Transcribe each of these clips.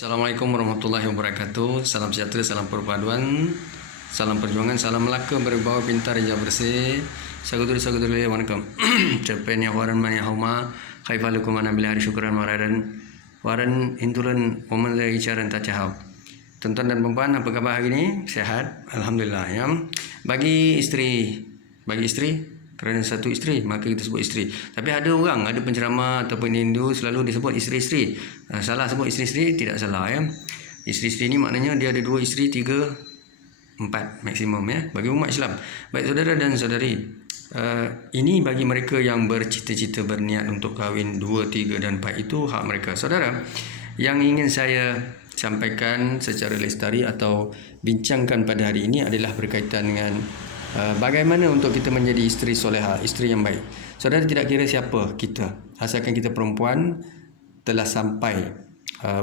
Assalamualaikum warahmatullahi wabarakatuh. Salam sejahtera, salam perpaduan, salam perjuangan, salam Melaka berbawa pintar hijau bersih. Saudara-saudari வணக்கம். Cepen yang waran man yang hauma, khaifalukum ana billahi syukran waran hinturan momen lagi caran tacahau. Tuan-tuan dan puan, apa khabar hari ini? Sehat? Alhamdulillah ya. Bagi isteri kerana satu isteri maka kita sebut isteri. Tapi ada orang, ada penceramah ataupun Hindu selalu disebut isteri-isteri. Salah sebut isteri-isteri, tidak salah ya. Isteri-isteri ni maknanya dia ada 2 isteri, 3, 4 maksimum ya bagi umat Islam. Baik saudara dan saudari, ini bagi mereka yang bercita-cita berniat untuk kahwin 2, 3 dan 4 itu hak mereka. Saudara, yang ingin saya sampaikan secara lestari atau bincangkan pada hari ini adalah berkaitan dengan bagaimana untuk kita menjadi isteri soleha, isteri yang baik. Saudara, tidak kira siapa kita, asalkan kita perempuan telah sampai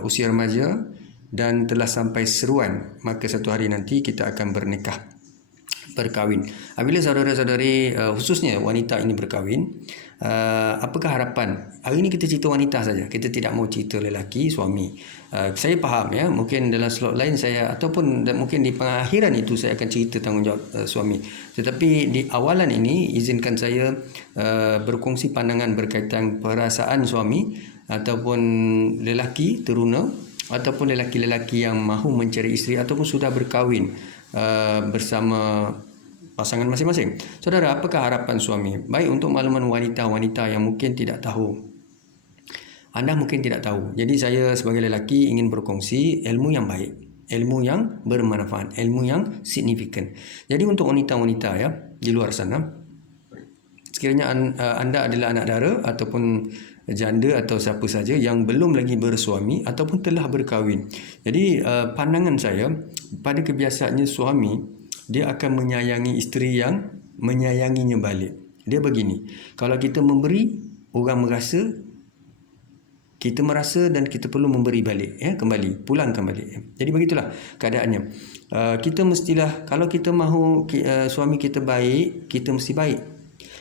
usia remaja dan telah sampai seruan, maka satu hari nanti kita akan berkahwin. Apabila saudara-saudari khususnya wanita ini berkahwin, apakah harapan? Hari ini kita cerita wanita saja, kita tidak mau cerita lelaki, suami. Saya faham ya, mungkin dalam slot lain saya ataupun mungkin di pengakhiran itu saya akan cerita tanggungjawab suami. Tetapi di awalan ini izinkan saya berkongsi pandangan berkaitan perasaan suami ataupun lelaki teruna ataupun lelaki-lelaki yang mahu mencari isteri ataupun sudah berkahwin bersama pasangan masing-masing. Saudara, apakah harapan suami? Baik untuk makluman wanita-wanita yang mungkin tidak tahu. Anda mungkin tidak tahu. Jadi saya sebagai lelaki ingin berkongsi ilmu yang baik, ilmu yang bermanfaat, ilmu yang signifikan. Jadi untuk wanita-wanita ya di luar sana, sekiranya anda adalah anak dara ataupun janda atau siapa saja yang belum lagi bersuami ataupun telah berkahwin. Jadi pandangan saya, pada kebiasaannya suami dia akan menyayangi isteri yang menyayanginya balik. Dia begini, kalau kita memberi, orang kita merasa dan kita perlu memberi balik ya, pulang kembali. Jadi begitulah keadaannya. Kita mestilah, kalau kita mahu suami kita baik, kita mesti baik.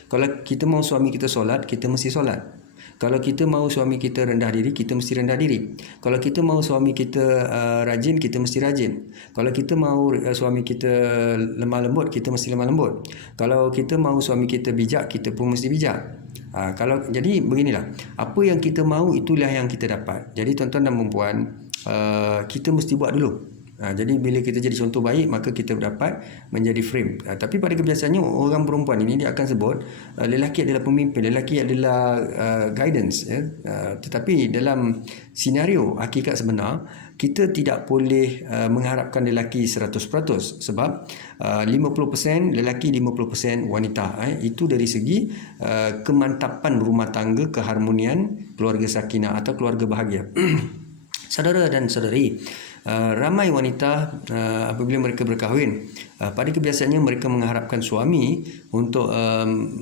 Kalau kita mahu suami kita solat, kita mesti solat. Kalau kita mahu suami kita rendah diri, kita mesti rendah diri. Kalau kita mahu suami kita rajin, kita mesti rajin. Kalau kita mahu suami kita lemah lembut, kita mesti lemah lembut. Kalau kita mahu suami kita bijak, kita pun mesti bijak. Jadi beginilah, apa yang kita mahu itulah yang kita dapat. Jadi tuan-tuan dan puan, kita mesti buat dulu. Jadi bila kita jadi contoh baik, maka kita dapat menjadi frame. Tapi pada kebiasaannya orang perempuan ini dia akan sebut lelaki adalah pemimpin, lelaki adalah guidance ya. Tetapi dalam senario hakikat sebenar, kita tidak boleh mengharapkan lelaki 100% sebab 50% lelaki, 50% wanita. Itu dari segi kemantapan rumah tangga, keharmonian, keluarga sakinah atau keluarga bahagia. Saudara dan saudari, ramai wanita apabila mereka berkahwin, pada kebiasaannya mereka mengharapkan suami untuk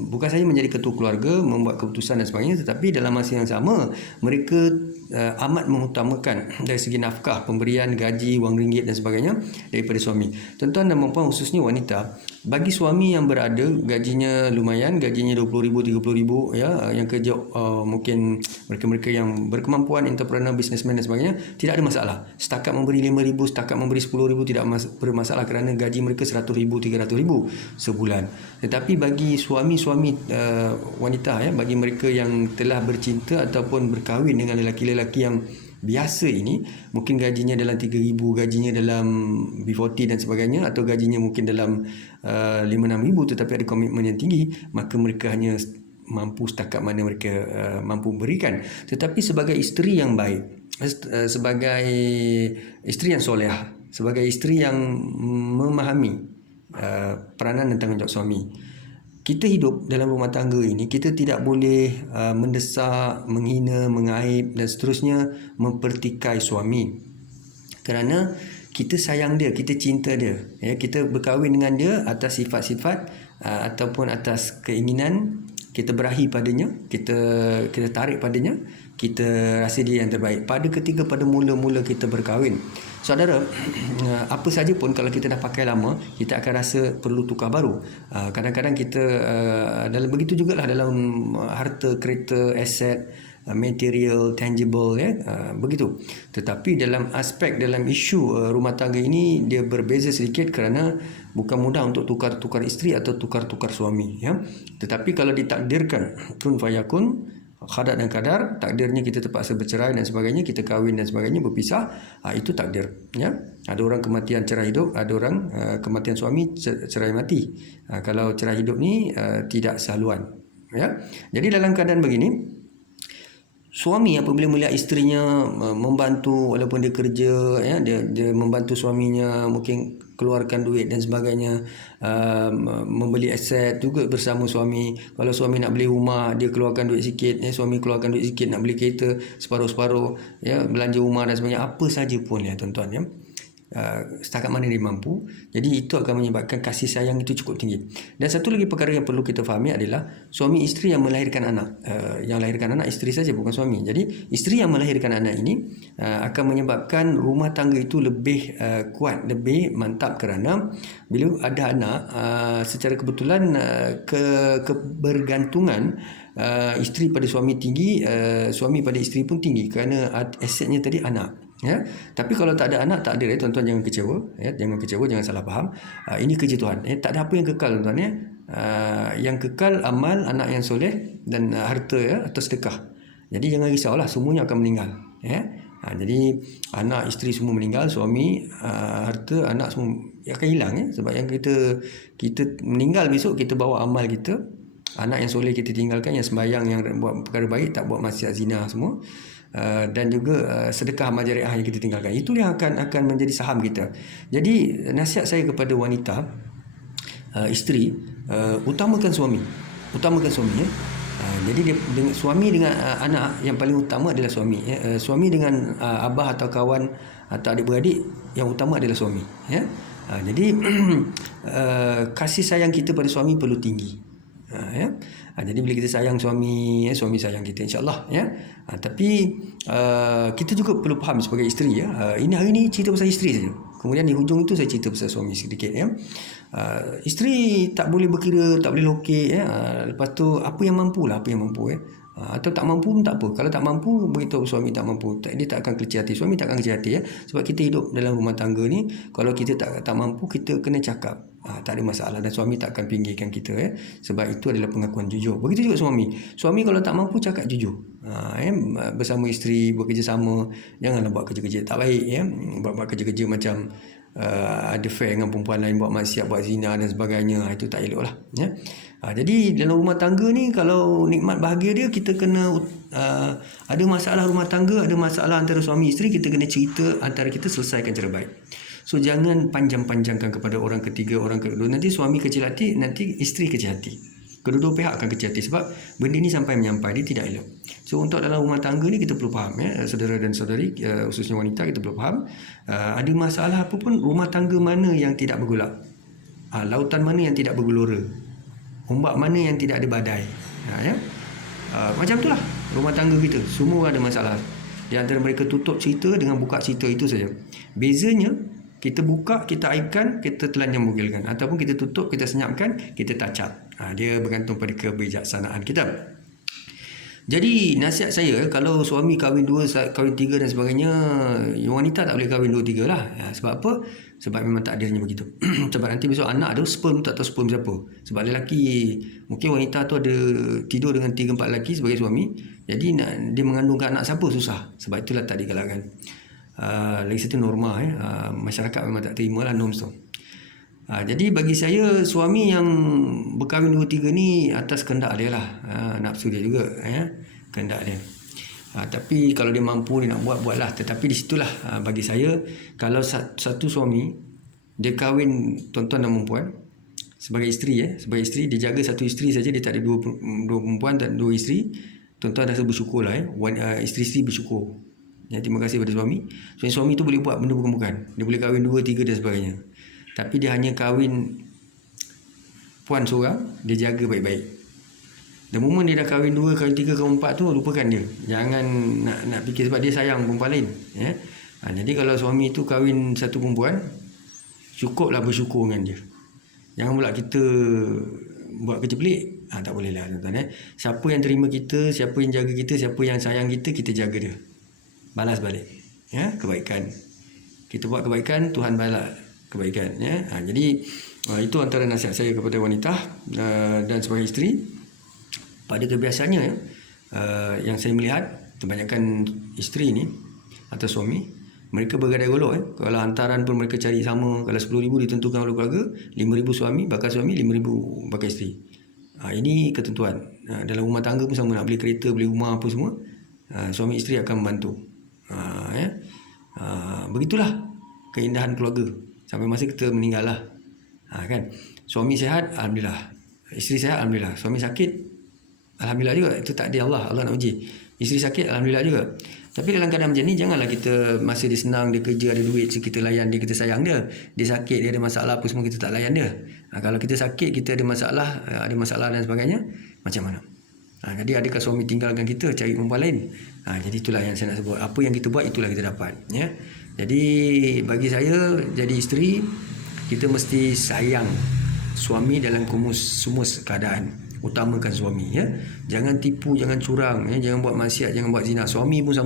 bukan saja menjadi ketua keluarga, membuat keputusan dan sebagainya, tetapi dalam masa yang sama mereka amat mengutamakan dari segi nafkah, pemberian gaji, wang ringgit dan sebagainya daripada suami. Tuan-tuan dan puan, khususnya wanita, bagi suami yang berada gajinya lumayan, gajinya 20,000, 30,000 ya, yang kerja mungkin mereka-mereka yang berkemampuan, entrepreneur, businessman dan sebagainya, tidak ada masalah. Setakat memberi 5,000, setakat memberi 10,000 tidak bermasalah kerana gaji mereka 100,000, 300,000 sebulan. Tetapi bagi suami-suami wanita ya, bagi mereka yang telah bercinta ataupun berkahwin dengan lelaki-lelaki yang biasa ini, mungkin gajinya dalam 3,000, gajinya dalam B40 dan sebagainya, atau gajinya mungkin dalam 5-6,000 tetapi ada komitmen yang tinggi, maka mereka hanya mampu setakat mana mereka mampu berikan. Tetapi sebagai isteri yang baik, sebagai isteri yang solehah, sebagai isteri yang memahami peranan dan tanggungjawab suami, kita hidup dalam rumah tangga ini, kita tidak boleh mendesak, menghina, mengaib dan seterusnya, mempertikai suami. Kerana kita sayang dia, kita cinta dia ya, kita berkahwin dengan dia atas sifat-sifat ataupun atas keinginan, kita berahi padanya, kita tarik padanya, kita rasa dia yang terbaik. Pada mula-mula kita berkahwin, saudara, apa saja pun kalau kita dah pakai lama, kita akan rasa perlu tukar baru. Kadang-kadang kita dalam begitu jugalah dalam harta, kereta, aset material, tangible, ya, begitu. Tetapi dalam isu rumah tangga ini dia berbeza sedikit kerana bukan mudah untuk tukar-tukar isteri atau tukar-tukar suami, ya. Tetapi kalau ditakdirkan kun fayakun, khadat dan kadar, takdirnya kita terpaksa bercerai dan sebagainya, kita kahwin dan sebagainya, berpisah, itu takdir, ya. Ada orang kematian cerai hidup, ada orang kematian suami cerai mati. Kalau cerai hidup ni tidak sehaluan, ya. Jadi dalam keadaan begini, suami apabila melihat isterinya membantu walaupun dia kerja, ya, dia membantu suaminya, mungkin keluarkan duit dan sebagainya, membeli aset juga bersama suami. Kalau suami nak beli rumah, dia keluarkan duit sikit, ya, suami keluarkan duit sikit, nak beli kereta separuh-separuh, ya, belanja rumah dan sebagainya, apa saja pun, ya tuan-tuan, ya. Setakat mana dia mampu. Jadi itu akan menyebabkan kasih sayang itu cukup tinggi. Dan satu lagi perkara yang perlu kita fahami adalah suami isteri yang melahirkan anak. Yang lahirkan anak isteri saja, bukan suami. Jadi isteri yang melahirkan anak ini akan menyebabkan rumah tangga itu lebih kuat, lebih mantap, kerana bila ada anak, secara kebetulan kebergantungan isteri pada suami tinggi, suami pada isteri pun tinggi, kerana asetnya tadi anak. Ya, tapi kalau tak ada anak, takdir, ya tuan-tuan, jangan kecewa, ya, jangan kecewa, jangan salah faham. Ini kerja Tuhan. Tak ada apa yang kekal, tuan-tuan, ya. Yang kekal amal, anak yang soleh dan harta, ya, atau sedekah. Jadi jangan risaulah, semuanya akan meninggal, ya. Jadi anak, isteri semua meninggal, suami, harta, anak semua akan hilang, ya. Sebab yang kita meninggal besok, kita bawa amal kita, anak yang soleh kita tinggalkan, yang sembahyang, yang buat perkara baik, tak buat maksiat zina semua. Dan juga sedekah amal jariah yang kita tinggalkan. Itulah yang akan menjadi saham kita. Jadi nasihat saya kepada wanita, isteri, utamakan suami. Utamakan suami, ya. Jadi dengan suami dengan anak, yang paling utama adalah suami, ya. Suami dengan abah atau kawan atau adik-beradik, yang utama adalah suami, ya. Jadi kasih sayang kita pada suami perlu tinggi, ya. Jadi bila kita sayang suami, ya, suami sayang kita, insya-Allah, ya. Tapi kita juga perlu faham sebagai isteri, ya. Ini hari ni cerita pasal isteri saja. Kemudian di hujung itu saya cerita pasal suami sedikit, ya. Isteri tak boleh berkira, tak boleh lokek, ya. Lepas tu apa yang mampu, ya. Atau tak mampu pun tak apa. Kalau tak mampu, beritahu suami tak mampu. Dia tak akan kecil hati. Suami tak akan kecil hati, ya. Sebab kita hidup dalam rumah tangga ni, kalau kita tak mampu, kita kena cakap. Tak ada masalah, dan suami tak akan pinggirkan kita, ya. Sebab itu adalah pengakuan jujur. Begitu juga suami. Suami kalau tak mampu, cakap jujur. Ya, bersama isteri, bekerjasama. Janganlah buat kerja-kerja tak baik, ya. Buat kerja-kerja macam ada affair dengan perempuan lain, buat maksiat, buat zina dan sebagainya. Itu tak elok lah, ya. Jadi dalam rumah tangga ni, kalau nikmat bahagia dia, kita kena ada masalah rumah tangga, ada masalah antara suami isteri, kita kena cerita antara kita, selesaikan cara baik. So jangan panjang-panjangkan kepada orang ketiga, orang kedua. Nanti suami kecil hati, nanti isteri kecil hati. Kedua-dua pihak akan kecil hati, sebab benda ni sampai menyampai, dia tidak elok. So untuk dalam rumah tangga ni kita perlu faham, ya, saudara dan saudari, khususnya wanita, kita perlu faham ada masalah apa pun, rumah tangga mana yang tidak bergolak, lautan mana yang tidak bergelora, ombak mana yang tidak ada badai, ya. Macam itulah rumah tangga kita, semua ada masalah. Di antara mereka tutup cerita dengan buka cerita, itu saja. Bezanya, kita buka, kita aibkan, kita telanjang bugilkan, ataupun kita tutup, kita senyapkan, kita touch up. Dia bergantung pada kebijaksanaan kita. Jadi nasihat saya, kalau suami kahwin 2, kahwin 3 dan sebagainya, wanita tak boleh kahwin 2, 3 lah. Sebab apa? Sebab memang takdirnya begitu. Sebab nanti besok anak ada sperm, tak tahu sperm siapa. Sebab lelaki, mungkin wanita tu ada tidur dengan 3-4 lelaki sebagai suami, jadi dia mengandungkan anak siapa, susah. Sebab itulah tak digalakkan. Lagi satu norma, masyarakat memang tak terima lah norms tu. Jadi bagi saya, suami yang berkahwin 2-3 ni atas kehendak dia lah, nafsu dia juga, ya, kehendak dia. Tapi kalau dia mampu, dia nak buatlah. Tetapi di situlah bagi saya, kalau satu suami dia kahwin tuan-tuan dan perempuan sebagai isteri, sebagai isteri, dia jaga satu isteri saja, dia tak ada dua perempuan, tak ada 2 isteri, tuan-tuan rasa bersyukurlah, isteri-isteri bersyukur. Ya, terima kasih pada suami. Suami tu boleh buat benda bukan-bukan. Dia boleh kahwin 2, 3 dan sebagainya. Tapi dia hanya kahwin puan seorang, dia jaga baik-baik. Dan moment dia dah kahwin 2, kahwin 3, kahwin 4 tu, lupakan dia. Jangan nak fikir, sebab dia sayang perempuan lain, ya. Jadi kalau suami tu kahwin satu perempuan, cukuplah bersyukur dengan dia. Jangan pula kita buat kerja pelik. Tak boleh lah tuan-tuan. Siapa yang terima kita, siapa yang jaga kita, siapa yang sayang kita, kita jaga dia. Balas balik. Kebaikan. Kita buat kebaikan, Tuhan balas kebaikan. Jadi itu antara nasihat saya kepada wanita dan sebagai isteri. Pada kebiasaannya yang saya melihat, kebanyakan isteri ni atau suami, mereka bergadai golok. Kalau hantaran pun mereka cari sama. Kalau 10,000 ditentukan oleh keluarga, 5,000 suami, bakal suami, 5,000 bakal isteri. Ini ketentuan. Dalam rumah tangga pun sama, nak beli kereta, beli rumah apa semua, suami isteri akan membantu. Begitulah keindahan keluarga sampai masa kita meninggal lah. Kan, suami sihat, alhamdulillah. Isteri sihat, alhamdulillah. Suami sakit, alhamdulillah juga. Itu takdir Allah nak uji. Isteri sakit, alhamdulillah juga. Tapi dalam keadaan macam ni, janganlah kita masa dia senang, dia kerja, ada duit, kita layan dia, kita sayang dia. Dia sakit, dia ada masalah apa semua, kita tak layan dia. Kalau kita sakit, kita ada masalah dan sebagainya, macam mana? Jadi adakah suami tinggalkan kita, cari perempuan lain? Jadi itulah yang saya nak sebut. Apa yang kita buat, itulah kita dapat. Jadi bagi saya, jadi isteri, kita mesti sayang suami dalam semua keadaan. Utamakan suami. Jangan tipu, jangan curang, jangan buat maksiat, jangan buat zina. Suami pun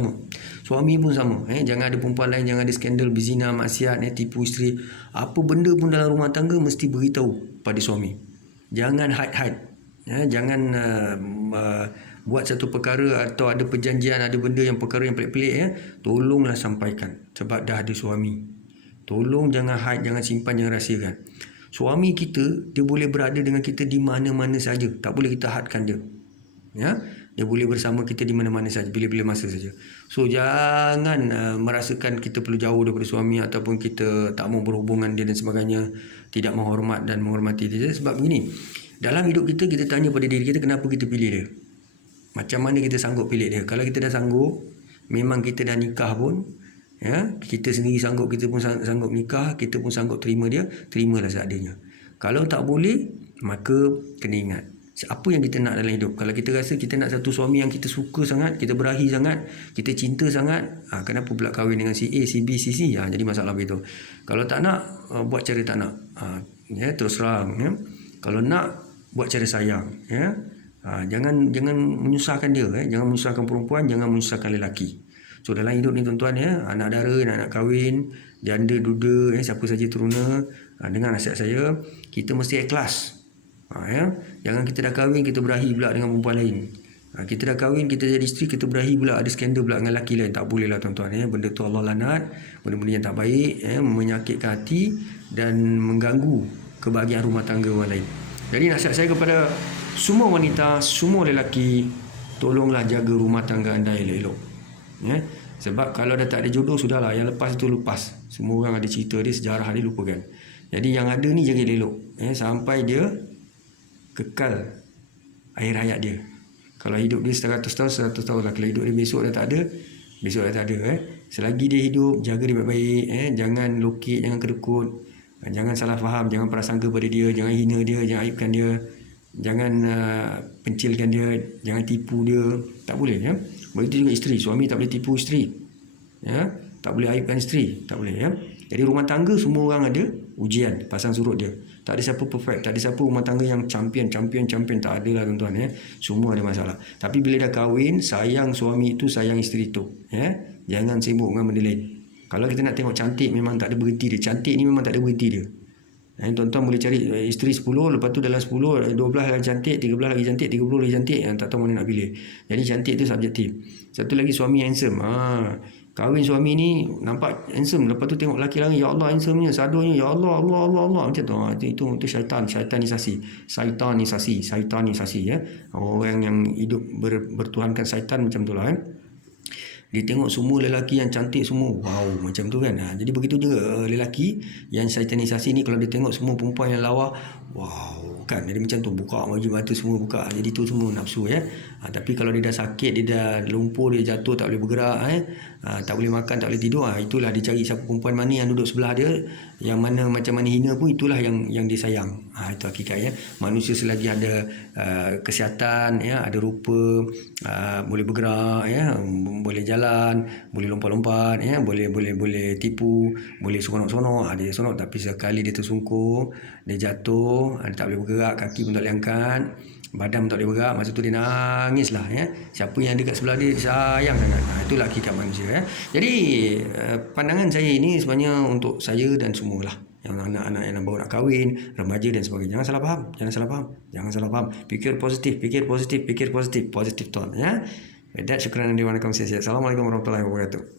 sama. Jangan ada perempuan lain, jangan ada skandal berzina, maksiat, tipu isteri. Apa benda pun dalam rumah tangga mesti beritahu pada suami. Jangan hide. Jangan buat satu perkara atau ada perjanjian, ada benda yang perkara yang pelik-pelik, tolonglah sampaikan sebab dah ada suami. Tolong jangan hide, jangan simpan, jangan rahsiakan. Suami kita, dia boleh berada dengan kita di mana-mana saja. Tak boleh kita hadkan dia. Dia boleh bersama kita di mana-mana saja, bila-bila masa saja. So jangan merasakan kita perlu jauh daripada suami, ataupun kita tak mau berhubungan dia dan sebagainya, tidak menghormat dan menghormati dia. Sebab begini, dalam hidup kita, kita tanya pada diri kita, kenapa kita pilih dia? Macam mana kita sanggup pilih dia? Kalau kita dah sanggup, memang kita dah nikah pun, kita sendiri sanggup, kita pun sanggup nikah, kita pun sanggup terima dia, terimalah seadanya. Kalau tak boleh, maka kena ingat apa yang kita nak dalam hidup. Kalau kita rasa kita nak satu suami yang kita suka sangat, kita berahi sangat, kita cinta sangat, kenapa pula kahwin dengan si A, si B, si C? Jadi masalah begitu. Kalau tak nak, buat cara tak nak. Terus terang. Kalau nak, buat cara sayang. Jangan menyusahkan dia. Jangan menyusahkan perempuan, jangan menyusahkan lelaki. So dalam hidup ni tuan-tuan, anak dara, nak kahwin, janda, duda, siapa saja teruna, dengar nasihat saya, kita mesti ikhlas. Jangan kita dah kahwin, kita berahi pula dengan perempuan lain. Kita dah kahwin, kita jadi isteri, kita berahi pula, ada skandal pula dengan lelaki lain. Tak boleh lah tuan-tuan. Benda tu Allah lanat, benda-benda yang tak baik, menyakitkan hati dan mengganggu kebahagiaan rumah tangga orang lain. Jadi nasihat saya kepada semua wanita, semua lelaki, tolonglah jaga rumah tangga anda elok-elok. Sebab kalau dah tak ada jodoh, sudahlah, yang lepas itu lepas. Semua orang ada cerita dia, sejarah dia, lupakan. Jadi yang ada ni jaga elok, sampai dia kekal akhir hayat dia. Kalau hidup dia 100 tahun, 100 tahun lah. Kalau hidup dia besok dah tak ada, besok dah tak ada. Selagi dia hidup, jaga dia baik-baik. Jangan lokit, jangan kedekut, jangan salah faham, jangan prasangka pada dia, jangan hina dia, jangan aibkan dia, jangan pencilkan dia, jangan tipu dia. Tak boleh. Begitu juga isteri. Suami tak boleh tipu isteri, tak boleh aibkan isteri, tak boleh. Jadi rumah tangga semua orang ada ujian, pasang surut dia. Tak ada siapa perfect, tak ada siapa rumah tangga yang champion, tak ada lah tuan-tuan. Semua ada masalah. Tapi bila dah kahwin, sayang suami itu, sayang isteri itu. Jangan sibuk dengan benda lain. Kalau kita nak tengok cantik, memang tak ada berhenti dia. Cantik ni memang tak ada berhenti dia. Tuan-tuan boleh cari isteri 10, lepas tu dalam 10, 12 lagi cantik, 13 lagi cantik, 30 lagi cantik, tak tahu mana nak pilih. Jadi cantik tu subjektif. Satu lagi, suami handsome. Kahwin suami ni nampak handsome, lepas tu tengok lelaki lain, ya Allah handsome-nya, sadonya, ya Allah, Allah macam tu. Itu syaitanisasi. Orang yang hidup bertuhankan syaitan macam tu lah. Dia tengok semua lelaki yang cantik semua, wow, macam tu kan. Jadi begitu juga lelaki yang syaitanisasi ni, kalau dia tengok semua perempuan yang lawa, wow kan, jadi macam tu, buka mata semua buka. Jadi tu semua nafsu. Tapi kalau dia dah sakit, dia dah lumpuh, dia jatuh, tak boleh bergerak, tak boleh makan, tak boleh tidur, itulah dia cari siapa perempuan mana yang duduk sebelah dia, yang mana macam mana hina pun, itulah yang dia sayang. Itu hakikatnya. Manusia selagi ada kesihatan, ada rupa, boleh bergerak, boleh jalan, boleh lompat-lompat, boleh tipu, boleh seronok-seronok, dia seronok. Tapi sekali dia tersungkur, dia jatuh, dia tak boleh bergerak, kaki pun tak boleh angkat, Badam tak boleh bergerak, masa tu dia nangis lah ya. Siapa yang dekat sebelah dia sayang sangat. Itulah hakikat manusia ya. Jadi pandangan saya ini sebenarnya untuk saya dan semualah, yang anak-anak yang baru nak kahwin, remaja dan sebagainya. Jangan salah faham. Fikir positif, positive thought ya. With that, syukran dan terima kasih. Assalamualaikum warahmatullahi wabarakatuh.